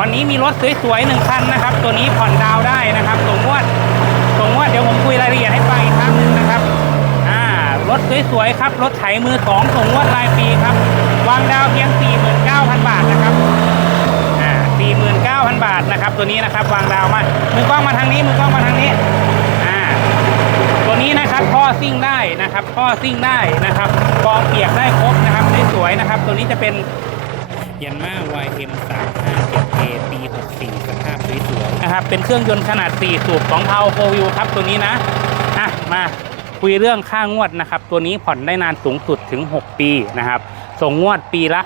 วันนี้มีรถสวยๆหนึ่งคันนะครับ ตัวนี้ผ่อนดาวได้นะครับส่งงวดส่งงวดเดี๋ยวผมคุยรายละเอียดให้ฟังอีกครั้งหนึงนะครับอ่ารถสวยๆครับ รถไถมือสองส่งงวดรายปีครับ วางดาวเพียง 49,000 บาทนะครับอ่า49,000 บาทนะครับ ตัวนี้นะครับวางดาวมามือกล้องมาทางนี้มือกล้องมาทางนี้อ่าตัวนี้นะครับท่อซิ่งได้นะครับท่อซิ่งได้นะครับกองเปียกได้ครบนะครับสวยๆนะครับ ตัวนี้จะเป็นยันมา YM 3 5 7 นะครับ เป็นเครื่องยนต์ขนาด 4 สูบของเทาโฟวิวครับตัวนี้นะอะมาคุยเรื่องค่างวดนะครับ ตัวนี้ผ่อนได้นานสูงสุดถึง 6 ปีนะครับ ส่งงวดปีละ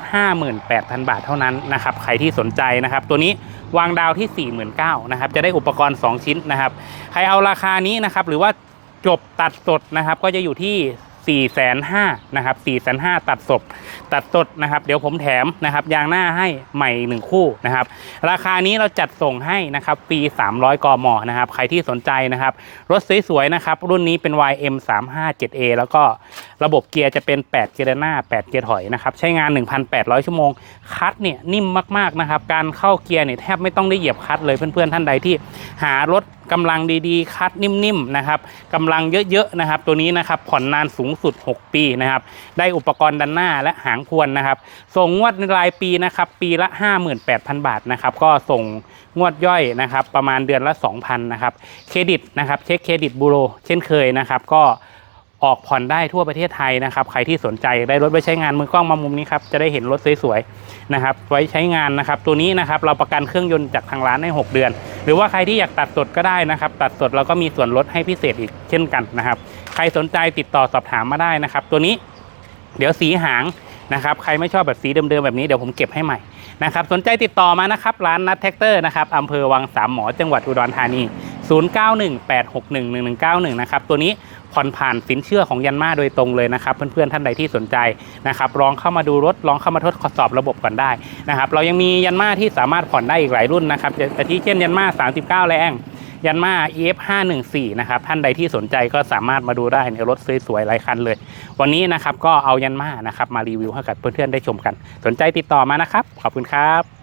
58,000 บาทเท่านั้นนะครับ ใครที่สนใจนะครับ ตัวนี้วางดาวที่ 49,000นะครับ จะได้อุปกรณ์ 2 ชิ้นนะครับ ใครเอาราคานี้นะครับ หรือว่าจบตัดสดนะครับ ก็จะอยู่ที่ 4 5 0 0 0นะครับ4 5 0 0 0ตัดสดตัดสดนะครับ เดี๋ยวผมแถมนะครับยางหน้าให้ใหม่หนึ่งคู่นะครับ ราคานี้เราจัดส่งให้นะครับปี300 กมนะครับ ใครที่สนใจนะครับ รถสวยๆนะครับ รุ่นนี้เป็น YM 3 5 7 A แล้วก็ระบบเกียร์จะเป็น 8 เกียร์หน้า 8 เกียร์ถอยนะครับ ใช้งาน 1,800 ชั่วโมง คัดเนี่ยนิ่มมากๆนะครับ การเข้าเกียร์เนี่ยแทบไม่ต้องได้เหยียบคัดเลยเพื่อนๆท่านใดที่หารถ กำลังดีๆ คัดนิ่มๆนะครับกำลังเยอะๆนะครับ ตัวนี้นะครับผ่อนนานสูงสุด 6 ปีนะครับได้อุปกรณ์ดันหน้าและหางพวนนะครับ ส่งงวดรายปีนะครับปีละ 58,000 บาทนะครับก็ส่งงวดย่อยนะครับ ประมาณเดือนละ 2,000นะครับเครดิตนะครับเช็คเครดิตบูโรเช่นเคยนะครับก็ ออกผ่อนได้ทั่วประเทศไทยนะครับ ใครที่สนใจได้รถไว้ใช้งานมือกล้องมามุมนี้ครับจะได้เห็นรถสวยๆนะครับ ไว้ใช้งานนะครับ ตัวนี้นะครับเราประกันเครื่องยนต์จากทางร้านให้ 6 เดือน หรือว่าใครที่อยากตัดสดก็ได้นะครับ ตัดสดเราก็มีส่วนลดให้พิเศษอีกเช่นกันนะครับ ใครสนใจติดต่อสอบถามมาได้นะครับ ตัวนี้เดี๋ยวสีหางนะครับใครไม่ชอบแบบสีเดิมๆแบบนี้เดี๋ยวผมเก็บให้ใหม่นะครับสนใจติดต่อมานะครับร้านนัทแท็กเตอร์นะครับอำเภอวังสามหมอจังหวัดอุดรธานี 0918611191 นะครับตัวนี้ ผ่อนผ่านสินเชื่อของยันมาโดยตรงเลยนะครับ เพื่อนๆท่านใดที่สนใจนะครับลองเข้ามาดูรถลองเข้ามาทดสอบระบบก่อนได้นะครับเรายังมียันมาที่สามารถผ่อนได้อีกหลายรุ่นนะครับแต่ที่เช่นยันมา 39 แรงยันมา EF 514นะครับท่านใดที่สนใจก็สามารถมาดูได้ในรถสวยๆหลายคันเลย วันนี้นะครับก็เอายันมานะครับมารีวิวให้กับเพื่อนๆได้ชมกัน สนใจติดต่อมานะครับ ขอบคุณครับ